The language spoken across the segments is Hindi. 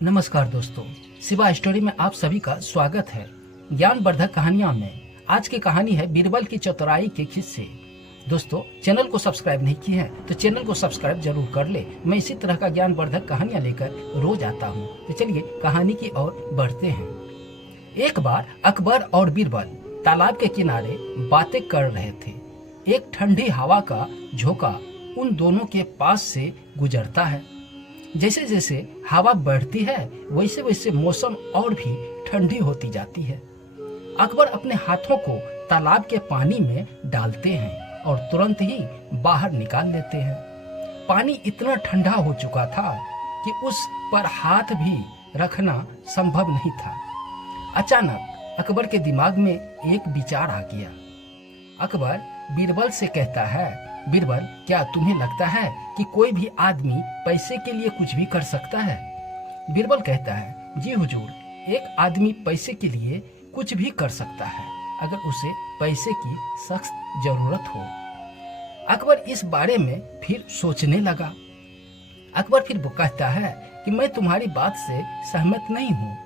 नमस्कार दोस्तों, शिवा स्टोरी में आप सभी का स्वागत है। ज्ञानवर्धक कहानियां में आज की कहानी है बीरबल की चतुराई के किस्से। दोस्तों, चैनल को सब्सक्राइब नहीं किए हैं तो चैनल को सब्सक्राइब जरूर कर ले। मैं इसी तरह का ज्ञानवर्धक कहानियां लेकर रोज आता हूं। तो चलिए कहानी की ओर बढ़ते हैं। एक बार अकबर और बीरबल तालाब के किनारे बातें कर रहे थे। एक ठंडी हवा का झोंका उन दोनों के पास से गुजरता है। जैसे जैसे हवा बढ़ती है वैसे वैसे मौसम और भी ठंडी होती जाती है। अकबर अपने हाथों को तालाब के पानी में डालते हैं और तुरंत ही बाहर निकाल लेते हैं। पानी इतना ठंडा हो चुका था कि उस पर हाथ भी रखना संभव नहीं था। अचानक अकबर के दिमाग में एक विचार आ गया। अकबर बीरबल से कहता है, बीरबल, क्या तुम्हें लगता है कि कोई भी आदमी पैसे के लिए कुछ भी कर सकता है? बीरबल कहता है, जी हुजूर, एक आदमी पैसे के लिए कुछ भी कर सकता है अगर उसे पैसे की सख्त जरूरत हो। अकबर इस बारे में फिर सोचने लगा। अकबर फिर वो कहता है कि मैं तुम्हारी बात से सहमत नहीं हूँ।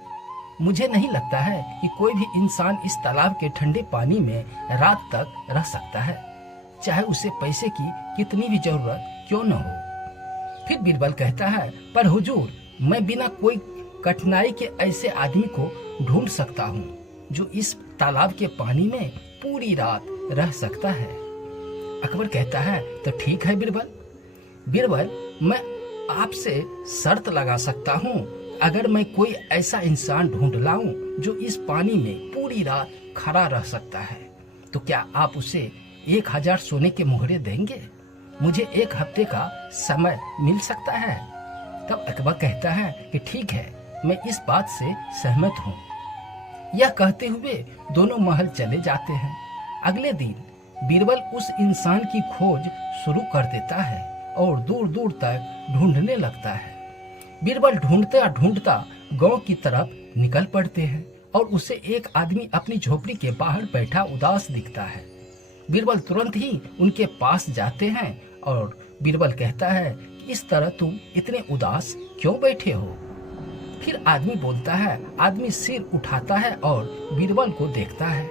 मुझे नहीं लगता है कि कोई भी इंसान इस तालाब के ठंडे पानी में रात तक रह सकता है, चाहे उसे पैसे की कितनी भी जरूरत क्यों न हो। फिर बीरबल कहता है, पर हुजूर, मैं बिना कोई कठिनाई के ऐसे आदमी को ढूंढ सकता हूँ जो इस तालाब के पानी में पूरी रात रह सकता है। अकबर कहता है, तो ठीक है बीरबल, मैं आपसे शर्त लगा सकता हूँ। अगर मैं कोई ऐसा इंसान ढूंढ लाऊं जो इस पानी में पूरी रात खड़ा रह सकता है, तो क्या आप उसे 1000 सोने के मोहरे देंगे? मुझे 1 हफ्ते का समय मिल सकता है। तब अकबर कहता है कि ठीक है, मैं इस बात से सहमत हूँ। यह कहते हुए दोनों महल चले जाते हैं। अगले दिन बीरबल उस इंसान की खोज शुरू कर देता है और दूर दूर तक ढूंढने लगता है। बीरबल ढूंढता ढूंढता गांव की तरफ निकल पड़ते हैं और उसे एक आदमी अपनी झोपड़ी के बाहर बैठा उदास दिखता है। बीरबल तुरंत ही उनके पास जाते हैं और बीरबल कहता है कि इस तरह तुम इतने उदास क्यों बैठे हो? फिर आदमी बोलता है। आदमी सिर उठाता है और बीरबल को देखता है।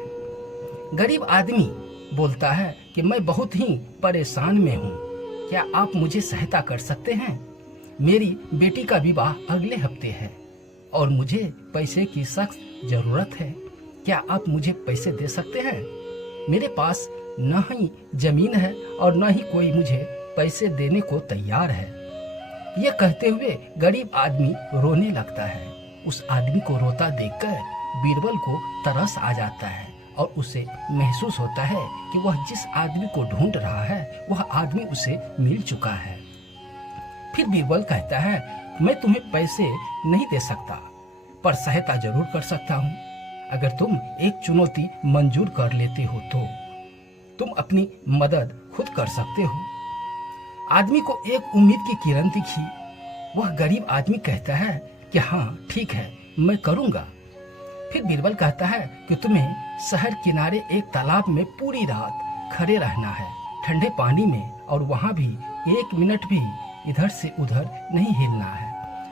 गरीब आदमी बोलता है कि मैं बहुत ही परेशान में हूँ। क्या आप मुझे सहायता कर सकते हैं? मेरी बेटी का विवाह अगले हफ्ते है और मुझे पैसे की सख्त जरूरत है। क्या आप मुझे पैसे दे सकते हैं? मेरे पास न ही जमीन है और न ही कोई मुझे पैसे देने को तैयार है। यह कहते हुए गरीब आदमी रोने लगता है। उस आदमी को रोता देखकर बीरबल को तरस आ जाता है और उसे महसूस होता है कि वह जिस आदमी को ढूंढ रहा है वह आदमी उसे मिल चुका है। फिर बीरबल कहता है, मैं तुम्हें पैसे नहीं दे सकता, पर सहायता जरूर कर सकता हूँ। अगर तुम एक चुनौती मंजूर कर लेते हो तो तुम अपनी मदद खुद कर सकते हो। आदमी को एक उम्मीद की किरण दिखी। वह गरीब आदमी कहता है कि हाँ ठीक है, मैं करूँगा। फिर बीरबल कहता है कि तुम्हें शहर किनारे एक तालाब में पूरी रात खड़े रहना है, ठंडे पानी में, और वहाँ भी 1 मिनट भी इधर से उधर नहीं हिलना है।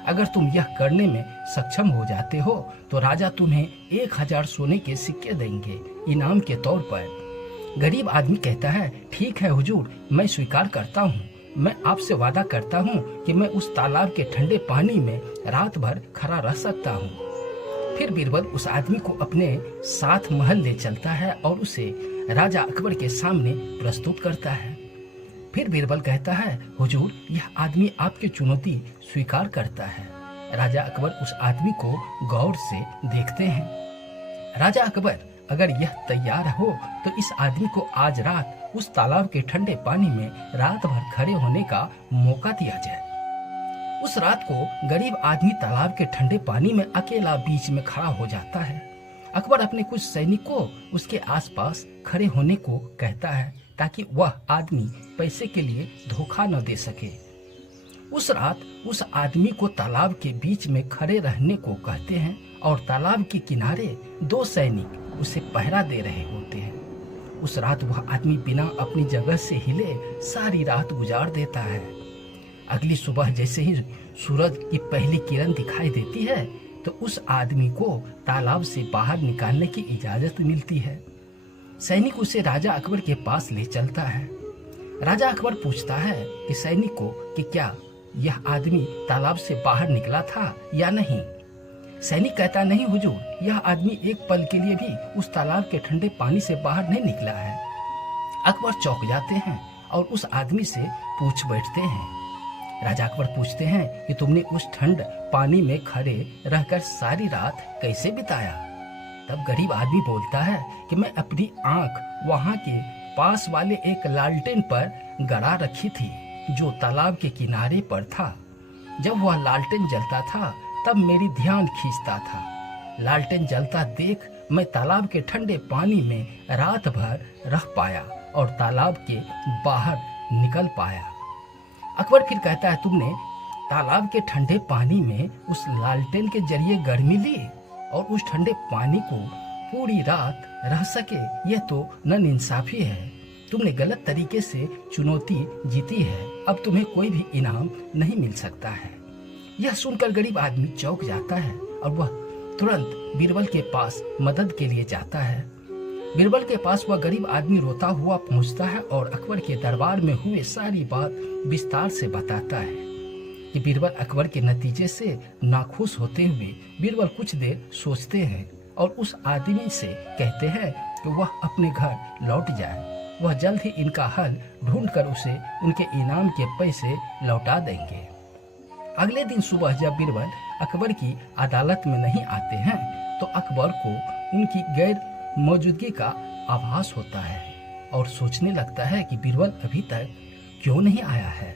अगर तुम यह करने में सक्षम हो जाते हो तो राजा तुम्हें 1000 सोने के सिक्के देंगे इनाम के तौर पर। गरीब आदमी कहता है, ठीक है हुजूर, मैं स्वीकार करता हूँ। मैं आपसे वादा करता हूँ कि मैं उस तालाब के ठंडे पानी में रात भर खड़ा रह सकता हूँ। फिर बीरबल उस आदमी को अपने साथ महल ले चलता है और उसे राजा अकबर के सामने प्रस्तुत करता है। फिर बीरबल कहता है, हुजूर, यह आदमी आपकी चुनौती स्वीकार करता है। राजा अकबर उस आदमी को गौर से देखते हैं। राजा अकबर, अगर यह तैयार हो तो इस आदमी को आज रात उस तालाब के ठंडे पानी में रात भर खड़े होने का मौका दिया जाए। उस रात को गरीब आदमी तालाब के ठंडे पानी में अकेला बीच में खड़ा हो जाता है। अकबर अपने कुछ सैनिकों उसके आसपास खड़े होने को कहता है ताकि वह आदमी पैसे के लिए धोखा न दे सके। उस रात उस आदमी को तालाब के बीच में खड़े रहने को कहते हैं और तालाब के किनारे 2 सैनिक उसे पहरा दे रहे होते हैं। उस रात वह आदमी बिना अपनी जगह से हिले सारी रात गुजार देता है। अगली सुबह जैसे ही सूरज की पहली किरण दिखाई देती है तो उस आदमी को तालाब से बाहर निकालने की इजाजत मिलती है। सैनिक उसे राजा अकबर के पास ले चलता है। राजा अकबर पूछता है कि सैनिक को कि क्या यह आदमी तालाब से बाहर निकला था या नहीं। सैनिक कहता, नहीं हुजूर, यह आदमी एक पल के लिए भी उस तालाब के ठंडे पानी से बाहर नहीं निकला है। अकबर चौंक जाते हैं और उस आदमी से पूछ बैठते हैं। राजा अकबर पूछते हैं कि तुमने उस ठंड पानी में खड़े रहकर सारी रात कैसे बिताया। तब गरीब आदमी बोलता है कि मैं अपनी आंख वहां के पास वाले एक लालटेन पर गड़ा रखी थी जो तालाब के किनारे पर था। जब वह लालटेन जलता था तब मेरी ध्यान खींचता था। लालटेन जलता देख मैं तालाब के ठंडे पानी में रात भर रह पाया और तालाब के बाहर निकल पाया। अकबर फिर कहता है, तुमने तालाब के ठंडे पानी में उस लालटेन के जरिए गर्मी ली और उस ठंडे पानी को पूरी रात रह सके, यह तो नाइंसाफी है। तुमने गलत तरीके से चुनौती जीती है, अब तुम्हें कोई भी इनाम नहीं मिल सकता है। यह सुनकर गरीब आदमी चौंक जाता है और वह तुरंत बीरबल के पास मदद के लिए जाता है। बीरबल के पास वह गरीब आदमी रोता हुआ पहुंचता है और अकबर के दरबार में हुए सारी बात विस्तार से बताता है कि बीरबल अकबर के नतीजे से नाखुश होते हुए बीरबल कुछ देर सोचते हैं और उस आदमी से कहते हैं कि वह अपने घर लौट जाए। वह जल्द ही इनका हल ढूंढकर उसे उनके इनाम के पैसे लौटा देंगे। अगले दिन सुबह जब बीरबल अकबर की अदालत में नहीं आते हैं तो अकबर को उनकी गैर मौजूदगी का आभास होता है और सोचने लगता है कि बीरबल अभी तक क्यों नहीं आया है।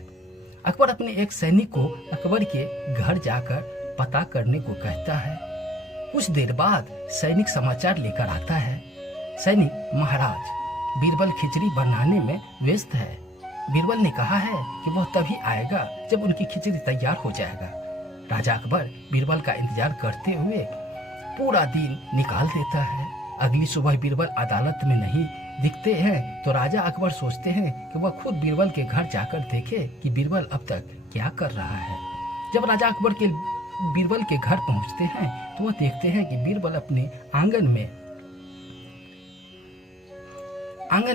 अकबर अपने एक सैनिक को अकबर के घर जाकर पता करने को कहता है। कुछ देर बाद सैनिक समाचार लेकर आता है। सैनिक, महाराज, बीरबल खिचड़ी बनाने में व्यस्त है। बीरबल ने कहा है कि वह तभी आएगा जब उनकी खिचड़ी तैयार हो जाएगा। राजा अकबर बीरबल का इंतजार करते हुए पूरा दिन निकाल देता है। अगली सुबह बीरबल अदालत में नहीं दिखते हैं तो राजा अकबर सोचते हैं कि वह खुद बीरबल के घर जाकर देखे कि बीरबल अब तक क्या कर रहा है। जब राजा अकबर के बीरबल के घर पहुंचते हैं तो वह देखते हैं कि बीरबल अपने आंगन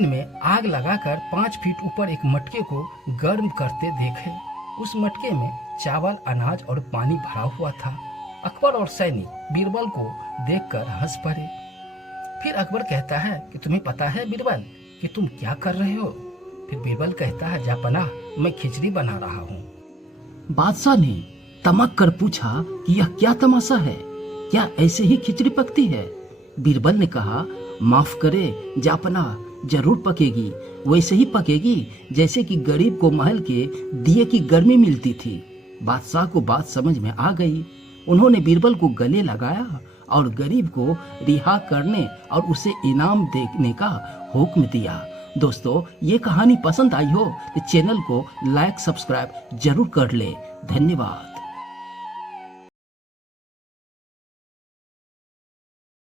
में आग लगाकर 5 फीट ऊपर एक मटके को गर्म करते देखे। उस मटके में चावल, अनाज और पानी भरा हुआ था। अकबर और सैनिक बीरबल को देखकर हंस पड़े। फिर अकबर कहता है कि तुम्हें पता है बीरबल कि तुम क्या कर रहे हो। फिर बीरबल कहता है, जापना, मैं खिचड़ी बना रहा हूँ। बादशाह ने तमक कर पूछा कि यह क्या तमाशा है, क्या ऐसे ही खिचड़ी पकती है। बीरबल ने कहा, माफ करे जापना, जरूर पकेगी, वैसे ही पकेगी जैसे कि गरीब को महल के दिए की गर्मी मिलती थी। बादशाह को बात समझ में आ गई। उन्होंने बीरबल को गले लगाया और गरीब को रिहा करने और उसे इनाम देने का हुक्म दिया। दोस्तों, ये कहानी पसंद आई हो तो चैनल को लाइक, सब्सक्राइब जरूर कर ले। धन्यवाद।